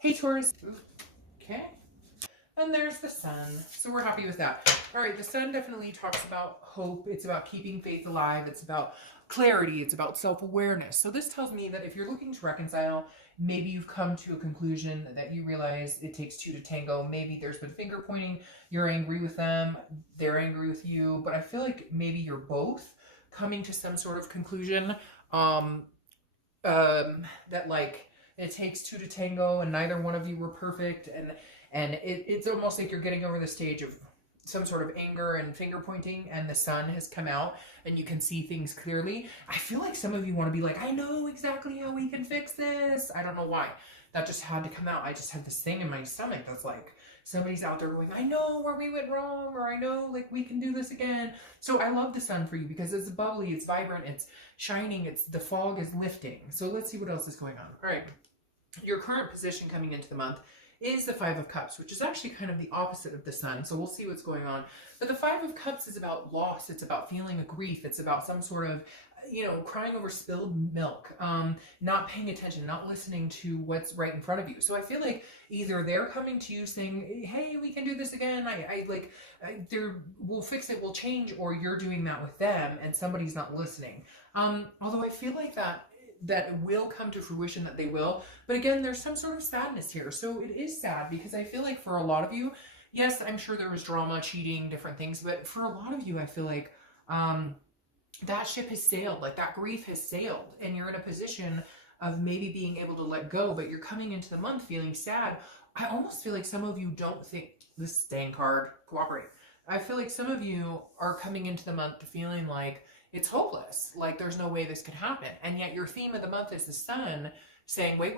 Hey, Taurus. Okay. And there's the sun. So we're happy with that. All right, the sun definitely talks about hope. It's about keeping faith alive. It's about clarity. It's about self-awareness. So this tells me that if you're looking to reconcile, maybe you've come to a conclusion that you realize it takes two to tango. Maybe there's been finger pointing. You're angry with them. They're angry with you. But I feel like maybe you're both coming to some sort of conclusion. Um, that like it takes two to tango and neither one of you were perfect, and it's almost like you're getting over the stage of some sort of anger and finger pointing, and the sun has come out and you can see things clearly. I feel like some of you want to be like, I know exactly how we can fix this. I don't know why that just had to come out. I just had this thing in my stomach that's like somebody's out there going, I know where we went wrong, or I know like we can do this again. So I love the sun for you because it's bubbly, it's vibrant, it's shining, it's the fog is lifting. So let's see what else is going on. All right, your current position coming into the month is the Five of Cups, which is actually kind of the opposite of the sun. So we'll see what's going on. But the Five of Cups is about loss. It's about feeling a grief. It's about some sort of, crying over spilled milk, not paying attention, not listening to what's right in front of you. So I feel like either they're coming to you saying, hey, we can do this again. We'll fix it, we'll change, or you're doing that with them and somebody's not listening. Although I feel like that will come to fruition, that they will. But again, there's some sort of sadness here. So it is sad because I feel like for a lot of you, yes, I'm sure there was drama, cheating, different things, but for a lot of you, I feel like that ship has sailed, like that grief has sailed, and you're in a position of maybe being able to let go, but you're coming into the month feeling sad. I almost feel like some of you don't think this staying card, cooperate. I feel like some of you are coming into the month feeling like it's hopeless, like there's no way this could happen. And yet your theme of the month is the sun saying, wait,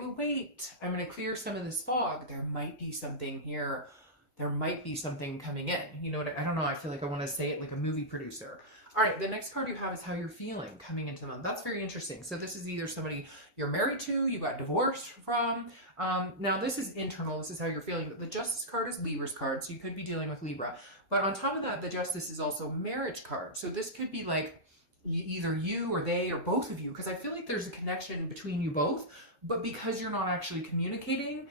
I'm going to clear some of this fog. There might be something here. There might be something coming in. You know what? I don't know. I feel like I want to say it like a movie producer. All right, the next card you have is how you're feeling coming into the month. That's very interesting. So this is either somebody you're married to, you got divorced from. Now this is internal. This is how you're feeling. But the Justice card is Libra's card, so you could be dealing with Libra. But on top of that, the Justice is also marriage card. So this could be like either you or they or both of you, because I feel like there's a connection between you both, but because you're not actually communicating,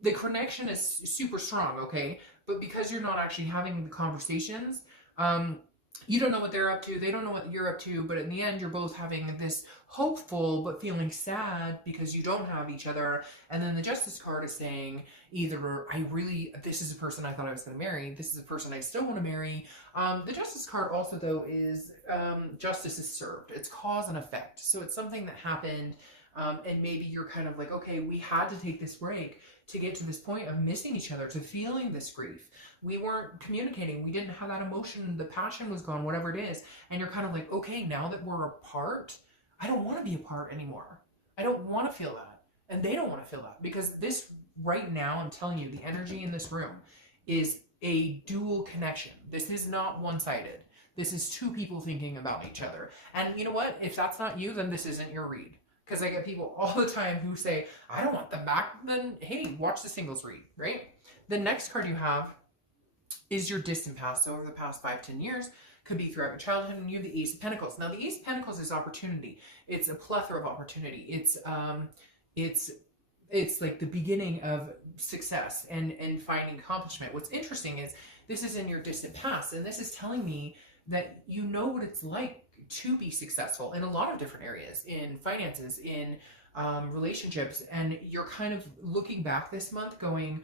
the connection is super strong, okay? But because you're not actually having the conversations, you don't know what they're up to, they don't know what you're up to, but in the end, you're both having this hopeful but feeling sad because you don't have each other. And then the Justice card is saying either this is a person I thought I was going to marry, this is a person I still want to marry. The Justice card also, though, is justice is served. It's cause and effect. So it's something that happened, and maybe you're kind of like, okay, we had to take this break to get to this point of missing each other, to feeling this grief. We weren't communicating. We didn't have that emotion. The passion was gone, whatever it is. And you're kind of like, okay, now that we're apart, I don't want to be apart anymore. I don't want to feel that. And they don't want to feel that, because this right now, I'm telling you, the energy in this room is a dual connection. This is not one-sided. This is two people thinking about each other. And you know what? If that's not you, then this isn't your read. Because I get people all the time who say, I don't want them back. Then, hey, watch the singles read, right? The next card you have is your distant past. So over the past 5-10 years, could be throughout your childhood, and you have the Ace of Pentacles. Now, the Ace of Pentacles is opportunity. It's a plethora of opportunity. It's like the beginning of success and finding accomplishment. What's interesting is this is in your distant past, and this is telling me that you know what it's like to be successful in a lot of different areas, in finances, in relationships, and you're kind of looking back this month going,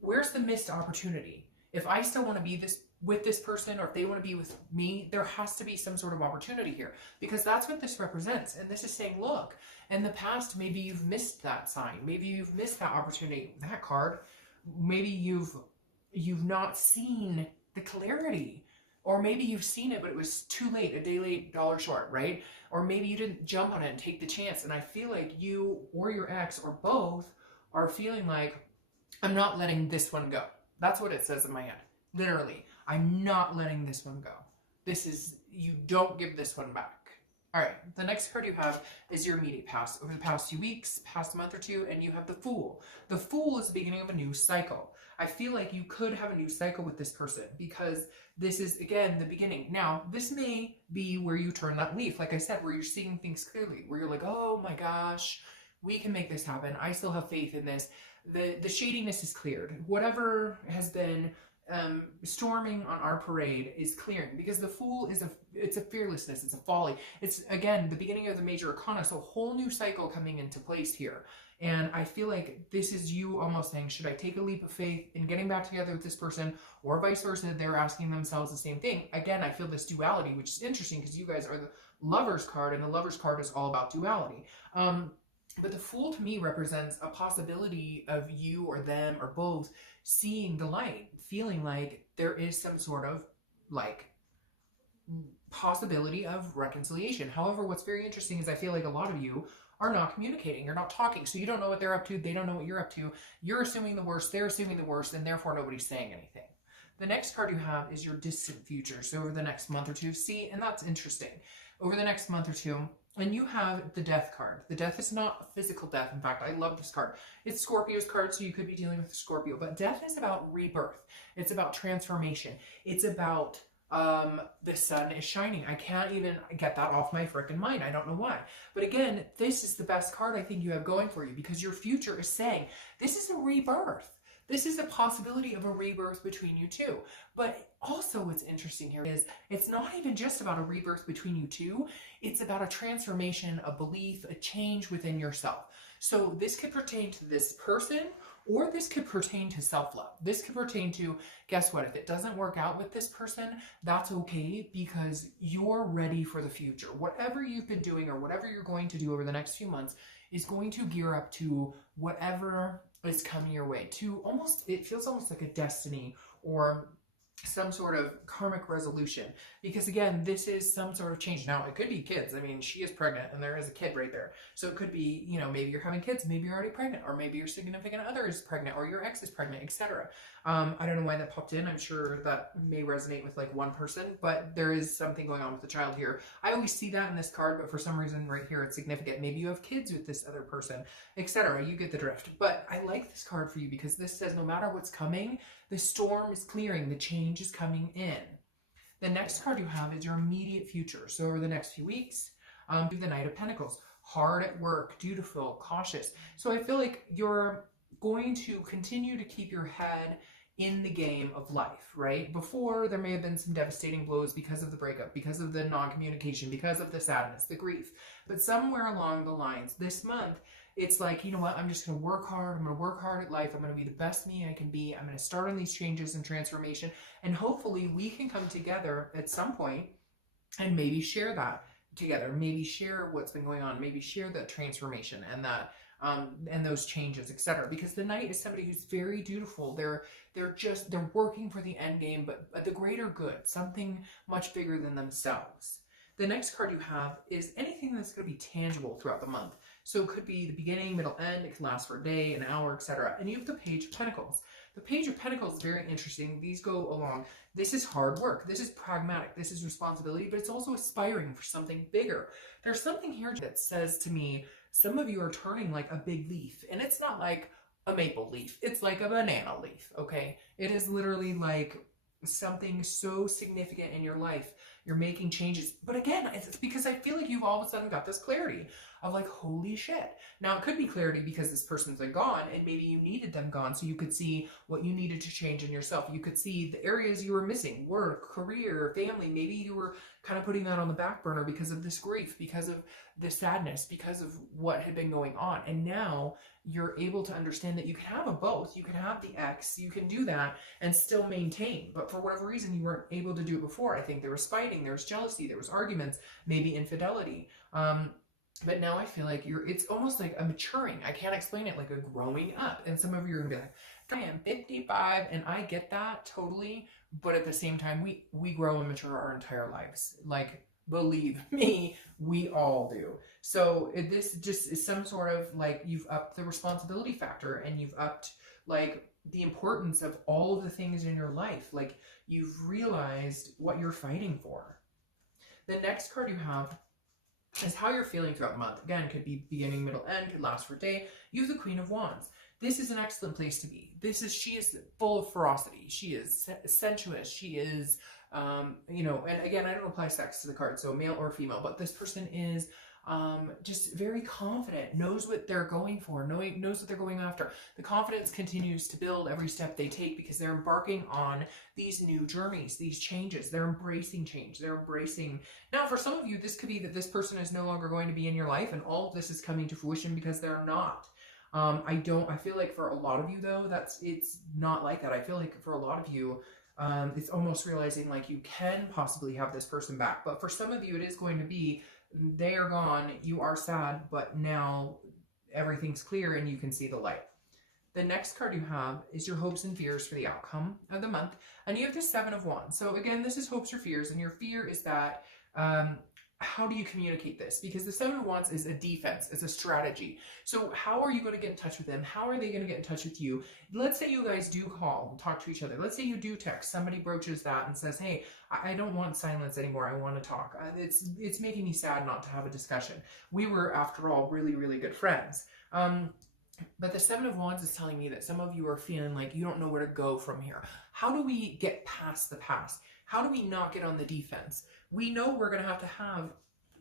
where's the missed opportunity? If I still want to be with this person, or if they want to be with me, there has to be some sort of opportunity here, because that's what this represents. And this is saying, look, in the past, maybe you've missed that sign. Maybe you've missed that opportunity, that card. Maybe you've not seen the clarity. Or maybe you've seen it, but it was too late, a day late, dollar short, right? Or maybe you didn't jump on it and take the chance. And I feel like you or your ex or both are feeling like, I'm not letting this one go. That's what it says in my head. Literally, I'm not letting this one go. You don't give this one back. All right, the next card you have is your immediate past. Over the past 2 weeks, past month or two, and you have the Fool. The Fool is the beginning of a new cycle. I feel like you could have a new cycle with this person, because this is, again, the beginning. Now, this may be where you turn that leaf, like I said, where you're seeing things clearly, where you're like, oh my gosh, We can make this happen. I still have faith in this. The shadiness is cleared. Whatever has been storming on our parade is clearing, because the Fool is it's a fearlessness, it's a folly. It's, again, the beginning of the major arcana, so a whole new cycle coming into place here. And I feel like this is you almost saying, should I take a leap of faith in getting back together with this person, or vice versa? They're asking themselves the same thing. Again, I feel this duality, which is interesting because you guys are the Lover's card, and the Lover's card is all about duality. But the Fool to me represents a possibility of you or them or both seeing the light, feeling like there is some sort of like possibility of reconciliation. However, what's very interesting is I feel like a lot of you are not communicating, you're not talking, so you don't know what they're up to, they don't know what you're up to, you're assuming the worst, they're assuming the worst, and therefore nobody's saying anything. The next card you have is your distant future, so over the next month or two. See, and that's interesting. Over the next month or two, and you have the Death card. The Death is not a physical death. In fact, I love this card. It's Scorpio's card, so you could be dealing with a Scorpio, but death is about rebirth. It's about transformation. It's about the sun is shining. I can't even get that off my freaking mind. I don't know why. But again, this is the best card I think you have going for you, because your future is saying this is a rebirth. This is a possibility of a rebirth between you two. But also what's interesting here is it's not even just about a rebirth between you two. It's about a transformation, a belief, a change within yourself. So this could pertain to this person, or this could pertain to self-love. This could pertain to, guess what, if it doesn't work out with this person, that's okay, because you're ready for the future. Whatever you've been doing or whatever you're going to do over the next few months is going to gear up to whatever is coming your way, to almost, it feels almost like a destiny or some sort of karmic resolution, because again, this is some sort of change. Now, it could be kids. I mean, she is pregnant and there is a kid right there. So it could be, you know, maybe you're having kids, maybe you're already pregnant, or maybe your significant other is pregnant, or your ex is pregnant, etc. I don't know why that popped in. I'm sure that may resonate with like one person, but there is something going on with the child here. I always see that in this card, but for some reason right here it's significant. Maybe you have kids with this other person, etc. You get the drift. But I like this card for you because this says no matter what's coming, the storm is clearing, the change is coming in. The next card you have is your immediate future. So over the next few weeks, the Knight of Pentacles, hard at work, dutiful, cautious. So I feel like you're going to continue to keep your head in the game of life, right? Before, there may have been some devastating blows because of the breakup, because of the non-communication, because of the sadness, the grief. But somewhere along the lines, this month, it's like, you know what, I'm just going to work hard. I'm going to work hard at life. I'm going to be the best me I can be. I'm going to start on these changes and transformation. And hopefully we can come together at some point and maybe share that together. Maybe share what's been going on. Maybe share that transformation and that and those changes, etc. Because the Knight is somebody who's very dutiful. They're working for the end game, but the greater good, something much bigger than themselves. The next card you have is anything that's going to be tangible throughout the month. So it could be the beginning, middle, end. It can last for a day, an hour, etc. And you have the Page of Pentacles. The Page of Pentacles is very interesting. These go along. This is hard work. This is pragmatic. This is responsibility, but it's also aspiring for something bigger. There's something here that says to me, some of you are turning like a big leaf, and it's not like a maple leaf. It's like a banana leaf, okay? It is literally like something so significant in your life. You're making changes. But again, it's because I feel like you've all of a sudden got this clarity of like, holy shit. Now, it could be clarity because this person's like gone and maybe you needed them gone, so you could see what you needed to change in yourself. You could see the areas you were missing, work, career, family. Maybe you were kind of putting that on the back burner because of this grief, because of the sadness, because of what had been going on. And now you're able to understand that you can have a both. You can have the ex, you can do that and still maintain. But for whatever reason, you weren't able to do it before. I think there was fighting, there was jealousy, there was arguments, maybe infidelity. But now I feel like it's almost like a maturing. I can't explain it, like a growing up. And some of you are gonna be like, I am 55, and I get that totally. But at the same time, we grow and mature our entire lives. Like, believe me, we all do. So this just is some sort of like, you've upped the responsibility factor and you've upped like the importance of all of the things in your life. Like, you've realized what you're fighting for. The next card you have is how you're feeling throughout the month. Again, could be beginning, middle, end, could last for a day. You have the Queen of Wands. This is an excellent place to be. She is full of ferocity. She is sensuous. She is, you know, and again, I don't apply sex to the card, so male or female, but this person is just very confident, knows what they're going for, knows what they're going after. The confidence continues to build every step they take because they're embarking on these new journeys, these changes. They're embracing change. They're embracing. Now, for some of you, this could be that this person is no longer going to be in your life and all of this is coming to fruition because they're not. I feel like for a lot of you though, it's not like that. I feel like for a lot of you, it's almost realizing like you can possibly have this person back. But for some of you, it is going to be, they are gone, you are sad, but now everything's clear and you can see the light. The next card you have is your hopes and fears for the outcome of the month. And you have the Seven of Wands. So again, this is hopes or fears. And your fear is that, how do you communicate this? Because the Seven of Wands is a defense, it's a strategy. So how are you going to get in touch with them? How are they going to get in touch with you? Let's say you guys do call and talk to each other. Let's say you do text. Somebody broaches that and says, hey, I don't want silence anymore. I want to talk. It's making me sad not to have a discussion. We were, after all, really, really good friends. But the Seven of Wands is telling me that some of you are feeling like you don't know where to go from here. How do we get past the past? How do we not get on the defense? We know we're going to have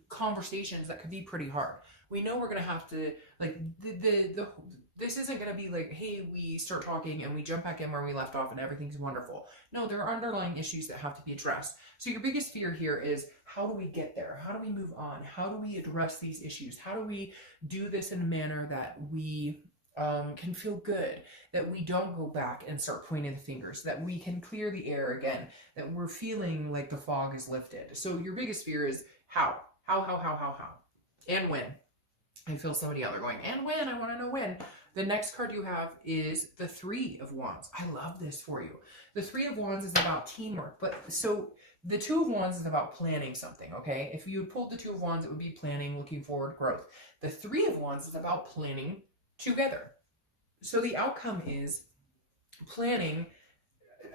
conversations that could be pretty hard. We know we're going to have to, like, this isn't going to be like, hey, we start talking and we jump back in where we left off and everything's wonderful. No, there are underlying issues that have to be addressed. So your biggest fear here is, how do we get there? How do we move on? How do we address these issues? How do we do this in a manner that we can feel good, that we don't go back and start pointing the fingers, that we can clear the air again, that we're feeling like the fog is lifted. So your biggest fear is how, and when. I feel somebody out there going, and when, I want to know when. The next card you have is the Three of Wands. I love this for you. The Three of Wands is about teamwork, but so the Two of Wands is about planning something, okay? If you pulled the Two of Wands, it would be planning, looking forward, growth. The Three of Wands is about planning together. So the outcome is planning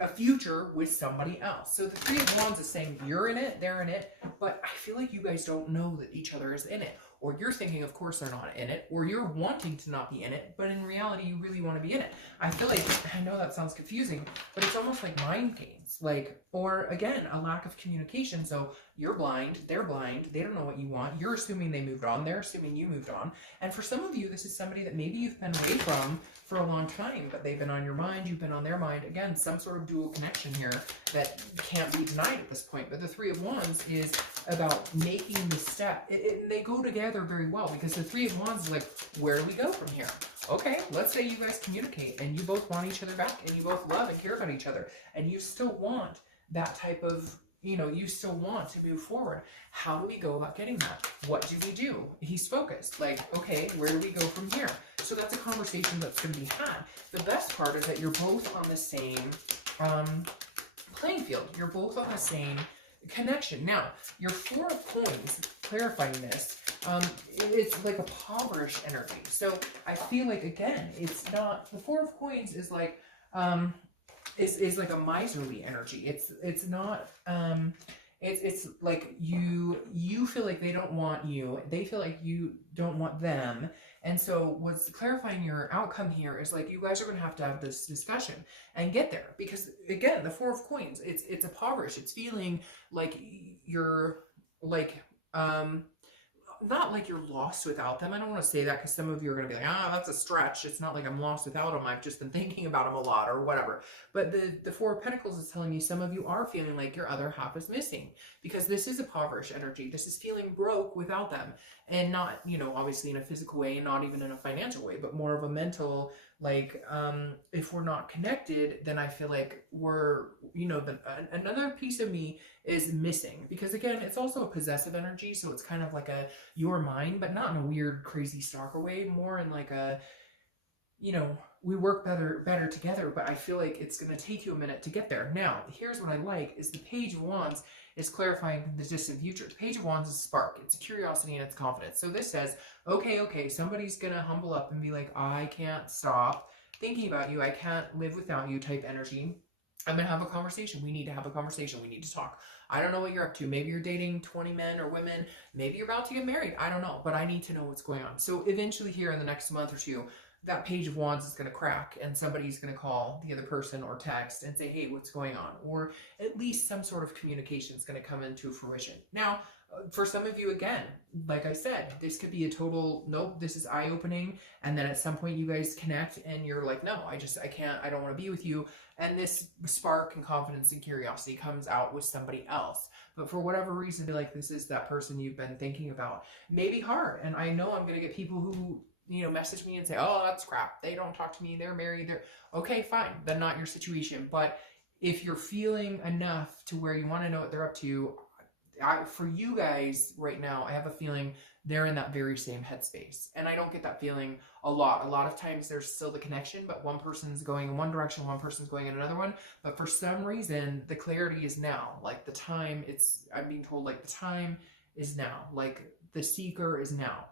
a future with somebody else. So the Three of Wands is saying you're in it, they're in it, but I feel like you guys don't know that each other is in it. Or you're thinking, of course, they're not in it, or you're wanting to not be in it, but in reality, you really want to be in it. I feel like, I know that sounds confusing, but it's almost like mind games, like, or again, a lack of communication. So you're blind, they don't know what you want. You're assuming they moved on, they're assuming you moved on. And for some of you, this is somebody that maybe you've been away from for a long time, but they've been on your mind, you've been on their mind. Again, some sort of dual connection here that can't be denied at this point. But the Three of Wands is about making the step. They go together very well, because the Three of Wands is like, where do we go from here? Okay, let's say you guys communicate and you both want each other back and you both love and care about each other and you still want that type of, you still want to move forward. How do we go about getting that? What do we do? He's focused. Like, okay, where do we go from here? So that's a conversation that's going to be had. The best part is that you're both on the same playing field. You're both on the same connection. Now, your Four of Coins, clarifying this, it's like a impoverished energy. So I feel like, again, it's not, the Four of Coins is like, is like a miserly energy. It's not, it's like you feel like they don't want you. They feel like you don't want them. And so what's clarifying your outcome here is like, you guys are going to have this discussion and get there, because again, the Four of Coins, it's impoverished. It's feeling like you're like, not like you're lost without them. I don't want to say that because some of you are going to be like, that's a stretch. It's not like I'm lost without them. I've just been thinking about them a lot or whatever. But the Four of Pentacles is telling me some of you are feeling like your other half is missing, because this is a impoverished energy. This is feeling broke without them, and not, obviously in a physical way and not even in a financial way, but more of a mental, like, if we're not connected, then I feel like we're, another piece of me is missing, because again, it's also a possessive energy. So it's kind of like you're mine, but not in a weird, crazy stalker way, more in like a, we work better together, but I feel like it's going to take you a minute to get there. Now, here's what I like is the Page of Wands is clarifying the distant future. The Page of Wands is a spark. It's curiosity and it's confidence. So this says, okay, somebody's going to humble up and be like, I can't stop thinking about you. I can't live without you type energy. I'm going to have a conversation. We need to have a conversation. We need to talk. I don't know what you're up to. Maybe you're dating 20 men or women. Maybe you're about to get married. I don't know, but I need to know what's going on. So eventually here in the next month or two, that Page of Wands is going to crack and somebody's going to call the other person or text and say, hey, what's going on? Or at least some sort of communication is going to come into fruition. Now, For some of you, again, like I said, this could be a total, nope, this is eye-opening. And then at some point you guys connect and you're like, no, I can't, I don't want to be with you. And this spark and confidence and curiosity comes out with somebody else. But for whatever reason, like this is that person you've been thinking about. Maybe hard. And I know I'm going to get people who, you know, message me and say, oh, that's crap. They don't talk to me. They're married. They're okay, fine. Then not your situation. But if you're feeling enough to where you want to know what they're up to, for you guys right now, I have a feeling they're in that very same headspace. And I don't get that feeling a lot. A lot of times there's still the connection, but one person's going in one direction, one person's going in another one. But for some reason, the clarity is now. Like the time, I'm being told like the time is now. Like the seeker is now.